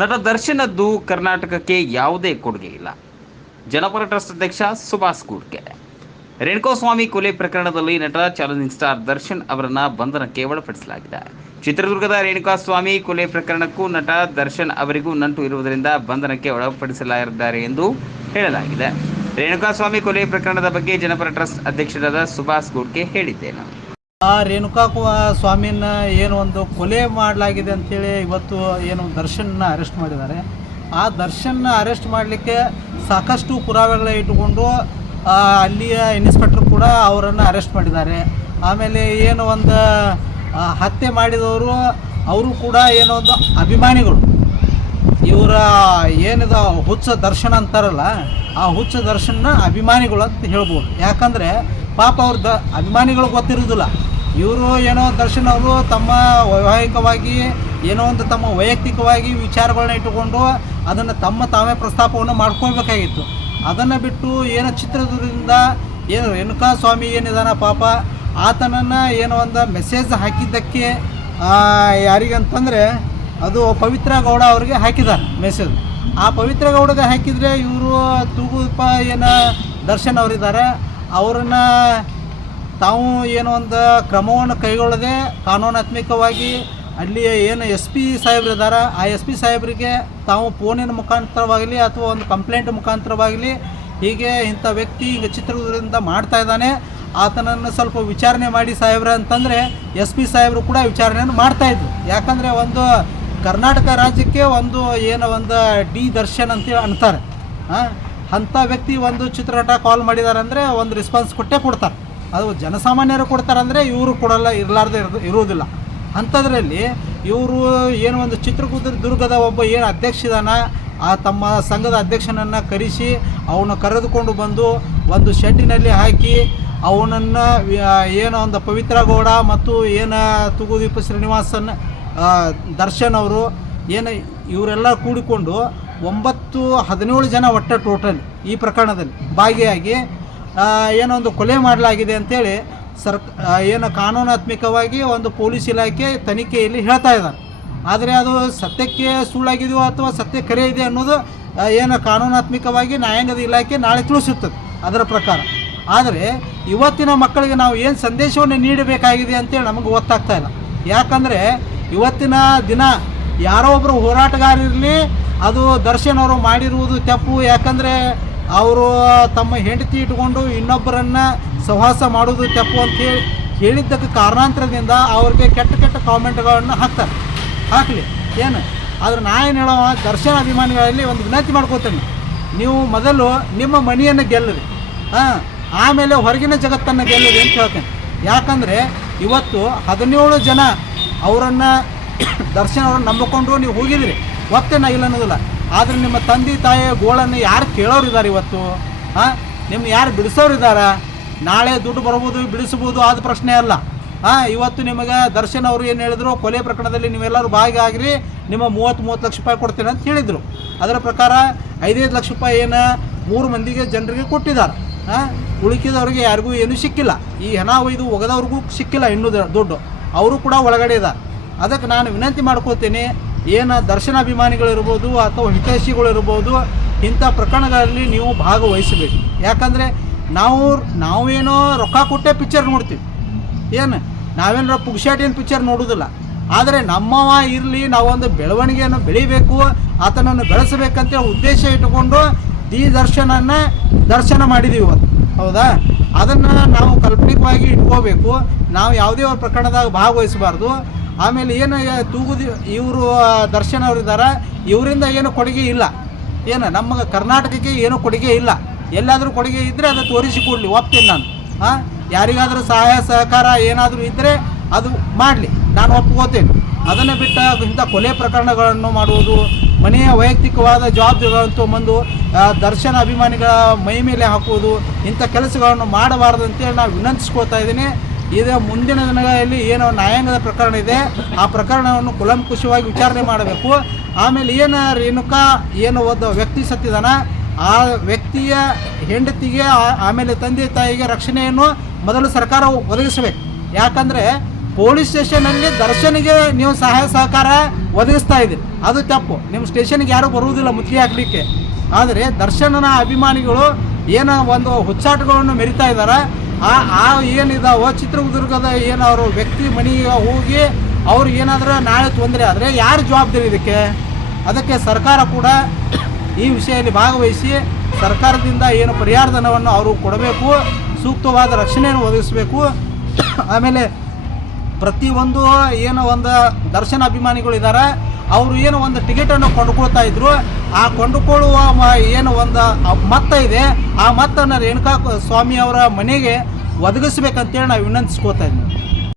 ನಟ ದರ್ಶನದ್ದು ಕರ್ನಾಟಕಕ್ಕೆ ಯಾವುದೇ ಕೊಡುಗೆ ಇಲ್ಲ. ಜನಪರ ಟ್ರಸ್ಟ್ ಅಧ್ಯಕ್ಷ ಸುಭಾಷ್ ಗೂಡ್ಗೆ ರೇಣುಕಾಸ್ವಾಮಿ ಕೊಲೆ ಪ್ರಕರಣದಲ್ಲಿ ನಟ ಚಾಲೆಂಜಿಂಗ್ ಸ್ಟಾರ್ ದರ್ಶನ್ ಅವರನ್ನ ಬಂಧನಕ್ಕೆ ಒಳಪಡಿಸಲಾಗಿದೆ. ಚಿತ್ರದುರ್ಗದ ರೇಣುಕಾಸ್ವಾಮಿ ಕೊಲೆ ಪ್ರಕರಣಕ್ಕೂ ನಟ ದರ್ಶನ್ ಅವರಿಗೂ ನಂಟು ಇರುವುದರಿಂದ ಬಂಧನಕ್ಕೆ ಒಳಪಡಿಸಲಾಗಿದ್ದಾರೆ ಎಂದು ಹೇಳಲಾಗಿದೆ. ರೇಣುಕಾಸ್ವಾಮಿ ಕೊಲೆ ಪ್ರಕರಣದ ಬಗ್ಗೆ ಜನಪರ ಟ್ರಸ್ಟ್ ಅಧ್ಯಕ್ಷರಾದ ಸುಭಾಷ್ ಗೂಡ್ಗೆ ಹೇಳಿದ್ದೇನೆ. ಆ ರೇಣುಕಾ ಸ್ವಾಮಿನ ಏನು ಒಂದು ಕೊಲೆ ಮಾಡಲಾಗಿದೆ ಅಂತೇಳಿ ಇವತ್ತು ಏನು ದರ್ಶನ್ನ ಅರೆಸ್ಟ್ ಮಾಡಿದ್ದಾರೆ. ಆ ದರ್ಶನ್ನ ಅರೆಸ್ಟ್ ಮಾಡಲಿಕ್ಕೆ ಸಾಕಷ್ಟು ಪುರಾವೆಗಳ ಇಟ್ಟುಕೊಂಡು ಅಲ್ಲಿಯ ಇನ್ಸ್ಪೆಕ್ಟರ್ ಕೂಡ ಅವರನ್ನು ಅರೆಸ್ಟ್ ಮಾಡಿದ್ದಾರೆ. ಆಮೇಲೆ ಏನು ಒಂದು ಹತ್ಯೆ ಮಾಡಿದವರು, ಅವರು ಕೂಡ ಏನೋ ಒಂದು ಅಭಿಮಾನಿಗಳು. ಇವರ ಏನಿದ ಹುಚ್ಚ ದರ್ಶನ ಅಂತಾರಲ್ಲ, ಆ ಹುಚ್ಚ ದರ್ಶನ ಅಭಿಮಾನಿಗಳು ಅಂತ ಹೇಳ್ಬೋದು. ಯಾಕಂದರೆ ಪಾಪ ಅವ್ರದ್ದು ಅಭಿಮಾನಿಗಳು ಗೊತ್ತಿರೋದಿಲ್ಲ. ಇವರು ಏನೋ ದರ್ಶನ್ ಅವರು ತಮ್ಮ ವೈವಾಹಿಕವಾಗಿ, ಏನೋ ಒಂದು ತಮ್ಮ ವೈಯಕ್ತಿಕವಾಗಿ ವಿಚಾರಗಳನ್ನ ಇಟ್ಟುಕೊಂಡು ಅದನ್ನು ತಮ್ಮ ತಾವೇ ಪ್ರಸ್ತಾಪವನ್ನು ಮಾಡ್ಕೊಳ್ಬೇಕಾಗಿತ್ತು. ಅದನ್ನು ಬಿಟ್ಟು ಏನೋ ಚಿತ್ರದುರ್ಗದಿಂದ ಏನು ರೇಣುಕಾ ಸ್ವಾಮಿ ಏನಿದಾನ ಪಾಪ, ಆತನನ್ನು ಏನೋ ಒಂದು ಮೆಸೇಜ್ ಹಾಕಿದ್ದಕ್ಕೆ ಯಾರಿಗಂತಂದರೆ ಅದು ಪವಿತ್ರ ಗೌಡ ಅವರಿಗೆ ಹಾಕಿದ್ದಾರೆ ಮೆಸೇಜ್ ಆ ಪವಿತ್ರ ಗೌಡಗೆ ಹಾಕಿದರೆ ಇವರು ತೂಗುಪ ಏನು ದರ್ಶನ್ ಅವರಿದ್ದಾರೆ ಅವರನ್ನು ತಾವು ಏನೋ ಒಂದು ಕ್ರಮವನ್ನು ಕೈಗೊಳ್ಳದೆ ಕಾನೂನಾತ್ಮಕವಾಗಿ ಅಲ್ಲಿ ಏನು ಎಸ್ ಪಿ ಸಾಹೇಬ್ರು ಇದ್ದಾರೆ ಆ ಎಸ್ ಪಿ ಸಾಹೇಬರಿಗೆ ತಾವು ಫೋನಿನ ಮುಖಾಂತರವಾಗಲಿ ಅಥವಾ ಒಂದು ಕಂಪ್ಲೇಂಟ್ ಮುಖಾಂತರವಾಗಲಿ ಹೀಗೆ ಇಂಥ ವ್ಯಕ್ತಿ ಈಗ ಚಿತ್ರದುರ್ಗದಿಂದ ಮಾಡ್ತಾ ಇದ್ದಾನೆ. ಆತನನ್ನು ಸ್ವಲ್ಪ ವಿಚಾರಣೆ ಮಾಡಿ ಸಾಹೇಬ್ರ ಅಂತಂದರೆ ಎಸ್ ಪಿ ಸಾಹೇಬರು ಕೂಡ ವಿಚಾರಣೆಯನ್ನು ಮಾಡ್ತಾಯಿದ್ರು ಯಾಕಂದರೆ ಒಂದು ಕರ್ನಾಟಕ ರಾಜ್ಯಕ್ಕೆ ಒಂದು ಏನು ಒಂದು ಡಿ ದರ್ಶನ್ ಅಂತ ಅಂತಾರೆ. ಅಂಥ ವ್ಯಕ್ತಿ ಒಂದು ಚಿತ್ರನಟ ಕಾಲ್ ಮಾಡಿದಾರೆ ಅಂದರೆ ಒಂದು ರೆಸ್ಪಾನ್ಸ್ ಕೊಟ್ಟೇ ಕೊಡ್ತಾರೆ. ಅದು ಜನಸಾಮಾನ್ಯರು ಕೊಡ್ತಾರೆ ಅಂದರೆ ಇವರು ಕೊಡಲ್ಲ, ಇರಲಾರ್ದೆ ಇರೋದು ಇರುವುದಿಲ್ಲ. ಅಂಥದ್ರಲ್ಲಿ ಇವರು ಏನು ಒಂದು ಚಿತ್ರಕೂತ ದುರ್ಗದ ಒಬ್ಬ ಏನು ಅಧ್ಯಕ್ಷ ಇದಾನ, ಆ ತಮ್ಮ ಸಂಘದ ಅಧ್ಯಕ್ಷನನ್ನು ಕರೆಸಿ ಅವನು ಕರೆದುಕೊಂಡು ಬಂದು ಒಂದು ಶೆಡ್ಡಿನಲ್ಲಿ ಹಾಕಿ ಅವನನ್ನು ಏನೋ ಒಂದು ಪವಿತ್ರ ಗೌಡ ಮತ್ತು ಏನು ತುಗುದೀಪ ಶ್ರೀನಿವಾಸನ್ ದರ್ಶನ್ ಅವರು, ಏನು ಇವರೆಲ್ಲ ಕೂಡಿಕೊಂಡು ಒಂಬತ್ತು ಹದಿನೇಳು ಜನ ಒಟ್ಟ ಟೋಟಲ್ ಈ ಪ್ರಕರಣದಲ್ಲಿ ಭಾಗಿಯಾಗಿ ಆ, ಏನೋ ಒಂದು ಕೊಲೆ ಮಾಡಲಾಗಿದೆ ಅಂತೇಳಿ ಸರ್ ಏನು ಕಾನೂನಾತ್ಮಕವಾಗಿ ಒಂದು ಪೊಲೀಸ್ ಇಲಾಖೆ ತನಿಖೆಯಲ್ಲಿ ಹೇಳ್ತಾ ಇದ್ದಾರೆ. ಆದರೆ ಅದು ಸತ್ಯಕ್ಕೆ ಸುಳ್ಳಾಗಿದೆಯೋ ಅಥವಾ ಸತ್ಯ ಕರೆ ಇದೆ ಅನ್ನೋದು ಏನು ಕಾನೂನಾತ್ಮಕವಾಗಿ ನ್ಯಾಯಾಂಗದ ಇಲಾಖೆ ನಾಳೆ ತಿಳಿಸುತ್ತದೆ ಅದರ ಪ್ರಕಾರ. ಆದರೆ ಇವತ್ತಿನ ಮಕ್ಕಳಿಗೆ ನಾವು ಏನು ಸಂದೇಶವನ್ನು ನೀಡಬೇಕಾಗಿದೆ ಅಂತೇಳಿ ನಮಗೆ ಗೊತ್ತಾಗ್ತಾ ಇಲ್ಲ. ಯಾಕಂದರೆ ಇವತ್ತಿನ ದಿನ ಯಾರೋ ಒಬ್ಬರು ಹೋರಾಟಗಾರರಿರಲಿ ಅದು ದರ್ಶನ್ ಅವರು ಮಾಡಿರುವುದು ತಪ್ಪು. ಯಾಕಂದರೆ ಅವರು ತಮ್ಮ ಹೆಂಡತಿ ಇಟ್ಕೊಂಡು ಇನ್ನೊಬ್ಬರನ್ನು ಸಹವಾಸ ಮಾಡೋದು ತಪ್ಪು ಅಂತ ಹೇಳಿ ಹೇಳಿದ್ದಕ್ಕೆ ಕಾರಣಾಂತರದಿಂದ ಅವ್ರಿಗೆ ಕೆಟ್ಟ ಕೆಟ್ಟ ಕಾಮೆಂಟ್ಗಳನ್ನು ಹಾಕ್ತಾರೆ. ಹಾಕಲಿ. ಏನು? ಆದರೆ ನಾ ಏನು ಹೇಳೋ ದರ್ಶನ ಅಭಿಮಾನಿಗಳಲ್ಲಿ ಒಂದು ವಿನಂತಿ ಮಾಡ್ಕೋತೇನೆ. ನೀವು ಮೊದಲು ನಿಮ್ಮ ಮನೆಯನ್ನು ಗೆಲ್ಲರಿ. ಹಾಂ? ಆಮೇಲೆ ಹೊರಗಿನ ಜಗತ್ತನ್ನು ಗೆಲ್ಲರಿ ಅಂತ ಹೇಳ್ತೇನೆ. ಯಾಕಂದರೆ ಇವತ್ತು ಹದಿನೇಳು ಜನ ಅವರನ್ನು ದರ್ಶನ ಅವ್ರನ್ನ ನಂಬಿಕೊಂಡು ನೀವು ಹೋಗಿದಿರಿ. ಒಪ್ತೆ ನಾ ಇಲ್ಲ ಅನ್ನೋದಿಲ್ಲ. ಆದರೆ ನಿಮ್ಮ ತಂದೆ ತಾಯಿ ಗೋಳನ್ನು ಯಾರು ಕೇಳೋರು ಇದ್ದಾರೆ ಇವತ್ತು? ಹಾಂ ನಿಮ್ಮ ಯಾರು ಬಿಡಿಸೋರು ಇದ್ದಾರೆ? ನಾಳೆ ದುಡ್ಡು ಬರ್ಬೋದು, ಬಿಡಿಸ್ಬೋದು ಆದ ಪ್ರಶ್ನೆ ಅಲ್ಲ. ಹಾಂ ಇವತ್ತು ನಿಮಗೆ ದರ್ಶನ್ ಅವರು ಏನು ಹೇಳಿದ್ರು? ಕೊಲೆ ಪ್ರಕರಣದಲ್ಲಿ ನೀವೆಲ್ಲರೂ ಭಾಗಿಯಾಗಿರಿ, ನಿಮ್ಮ ಮೂವತ್ತು ಮೂವತ್ತು ಲಕ್ಷ ರೂಪಾಯಿ ಕೊಡ್ತೀನಿ ಅಂತ ಹೇಳಿದರು. ಅದರ ಪ್ರಕಾರ ಐದೈದು ಲಕ್ಷ ರೂಪಾಯಿ ಏನು ಮೂರು ಮಂದಿಗೆ ಜನರಿಗೆ ಕೊಟ್ಟಿದ್ದಾರೆ. ಹಾಂ ಉಳುಕಿದವ್ರಿಗೆ ಯಾರಿಗೂ ಏನೂ ಸಿಕ್ಕಿಲ್ಲ. ಈ ಹೆಣ ಒಯ್ದು ಒಗದವ್ರಿಗೂ ಸಿಕ್ಕಿಲ್ಲ ಇನ್ನೂ ದುಡ್ಡು. ಅವರು ಕೂಡ ಒಳಗಡೆ ಇದ್ದಾರೆ. ಅದಕ್ಕೆ ನಾನು ವಿನಂತಿ ಮಾಡ್ಕೋತೀನಿ ಏನು ದರ್ಶನಾಭಿಮಾನಿಗಳಿರ್ಬೋದು ಅಥವಾ ಹಿತೈಷಿಗಳಿರ್ಬೋದು ಇಂಥ ಪ್ರಕರಣಗಳಲ್ಲಿ ನೀವು ಭಾಗವಹಿಸಬೇಕು. ಯಾಕಂದರೆ ನಾವು, ನಾವೇನೋ ರೊಕ್ಕ ಕೊಟ್ಟೆ ಪಿಕ್ಚರ್ ನೋಡ್ತೀವಿ. ಏನು? ನಾವೇನಾರ ಪುಗ್ಶಾಟಿನ ಪಿಕ್ಚರ್ ನೋಡೋದಿಲ್ಲ. ಆದರೆ ನಮ್ಮವ ಇರಲಿ, ನಾವೊಂದು ಬೆಳವಣಿಗೆಯನ್ನು ಬೆಳಿಬೇಕು, ಆತನನ್ನು ಬೆಳೆಸಬೇಕಂತ ಉದ್ದೇಶ ಇಟ್ಟುಕೊಂಡು ದಿ ದರ್ಶನನ್ನು ದರ್ಶನ ಮಾಡಿದ್ದೀವಿ ಇವತ್ತು. ಹೌದಾ? ಅದನ್ನು ನಾವು ಕಲ್ಪನಿಕವಾಗಿ ಇಟ್ಕೋಬೇಕು. ನಾವು ಯಾವುದೇ ಪ್ರಕರಣದಾಗ ಭಾಗವಹಿಸಬಾರ್ದು. ಆಮೇಲೆ ಏನು ತೂಗುದಿ, ಇವರು ದರ್ಶನ್ ಅವರಿದ್ದಾರೆ ಇವರಿಂದ ಏನು ಕೊಡುಗೆ ಇಲ್ಲ. ಏನು, ನಮ್ಮ ಕರ್ನಾಟಕಕ್ಕೆ ಏನೂ ಕೊಡುಗೆ ಇಲ್ಲ. ಎಲ್ಲಾದರೂ ಕೊಡುಗೆ ಇದ್ದರೆ ಅದು ತೋರಿಸಿಕೊಡಲಿ ಒಪ್ತೀನಿ ನಾನು. ಹಾಂ ಯಾರಿಗಾದರೂ ಸಹಾಯ, ಸಹಕಾರ ಏನಾದರೂ ಇದ್ದರೆ ಅದು ಮಾಡಲಿ. ನಾನು ಒಪ್ಕೋತೇನೆ. ಅದನ್ನು ಬಿಟ್ಟು ಇಂಥ ಕೊಲೆ ಪ್ರಕರಣಗಳನ್ನು ಮಾಡುವುದು, ಮನೆಯ ವೈಯಕ್ತಿಕವಾದ ಜವಾಬ್ದಾರಿಗಳನ್ನು ತೊಗೊಂಬಂದು ದರ್ಶನ ಅಭಿಮಾನಿಗಳ ಮೈ ಮೇಲೆ ಹಾಕುವುದು, ಇಂಥ ಕೆಲಸಗಳನ್ನು ಮಾಡಬಾರ್ದು ಅಂತೇಳಿ ನಾನು ವಿನಂತಿಸ್ಕೊಳ್ತಾ ಇದ್ದೀನಿ. ಇದು ಮುಂದಿನ ದಿನಗಳಲ್ಲಿ ಏನು ನ್ಯಾಯಾಂಗದ ಪ್ರಕರಣ ಇದೆ, ಆ ಪ್ರಕರಣವನ್ನು ಕುಲಂಕುಷವಾಗಿ ವಿಚಾರಣೆ ಮಾಡಬೇಕು. ಆಮೇಲೆ ಏನು ರೇಣುಕಾ ಏನು ಒಬ್ಬ ವ್ಯಕ್ತಿ ಸತ್ತಿದಾನ, ಆ ವ್ಯಕ್ತಿಯ ಹೆಂಡತಿಗೆ ಆಮೇಲೆ ತಂದೆ ತಾಯಿಗೆ ರಕ್ಷಣೆಯನ್ನು ಮೊದಲು ಸರ್ಕಾರ ಒದಗಿಸಬೇಕು. ಯಾಕಂದರೆ ಪೊಲೀಸ್ ಸ್ಟೇಷನಲ್ಲಿ ದರ್ಶನಿಗೆ ನೀವು ಸಹಾಯ ಸಹಕಾರ ಒದಗಿಸ್ತಾ ಇದ್ದೀರಿ. ಅದು ತಪ್ಪು. ನಿಮ್ಮ ಸ್ಟೇಷನ್ಗೆ ಯಾರೂ ಬರುವುದಿಲ್ಲ ಮುತ್ತಿಗೆ ಹಾಕಲಿಕ್ಕೆ. ಆದರೆ ದರ್ಶನನ ಅಭಿಮಾನಿಗಳು ಏನೋ ಒಂದು ಹುಚ್ಚಾಟಗಳನ್ನು ಮೆರಿತಾ ಇದ್ದಾರೆ ಆ ಆ ಏನಿದಾವೋ ಚಿತ್ರದುರ್ಗದ ಏನು ಅವರು ವ್ಯಕ್ತಿ ಮನೆಗೆ ಹೋಗಿ ಅವ್ರು ಏನಾದರೂ ನಾಳೆ ತೊಂದರೆ ಆದರೆ ಯಾರು ಜವಾಬ್ದಾರಿ ಇದಕ್ಕೆ? ಅದಕ್ಕೆ ಸರ್ಕಾರ ಕೂಡ ಈ ವಿಷಯದಲ್ಲಿ ಭಾಗವಹಿಸಿ ಸರ್ಕಾರದಿಂದ ಏನು ಪರಿಹಾರ ಧನವನ್ನು ಅವರು ಕೊಡಬೇಕು, ಸೂಕ್ತವಾದ ರಕ್ಷಣೆಯನ್ನು ಒದಗಿಸಬೇಕು. ಆಮೇಲೆ ಪ್ರತಿಯೊಂದು ಏನೋ ಒಂದು ದರ್ಶನ ಅಭಿಮಾನಿಗಳು ಇದ್ದಾರೆ ಅವರು ಏನು ಒಂದು ಟಿಕೆಟನ್ನು ಕೊಂಡುಕೊಳ್ತಾ ಇದ್ರು. ಆ ಕೊಂಡುಕೊಳ್ಳುವ ಏನು ಒಂದು ಮತ್ತ ಇದೆ. ಆ ಮತ್ತನ್ನು ರೇಣುಕಾ ಸ್ವಾಮಿ ಅವರ ಮನೆಗೆ ಒದಗಿಸ್ಬೇಕಂತೇಳಿ ನಾವು ವಿನಂತಿಸ್ಕೋತಾ ಇದ್ವಿ.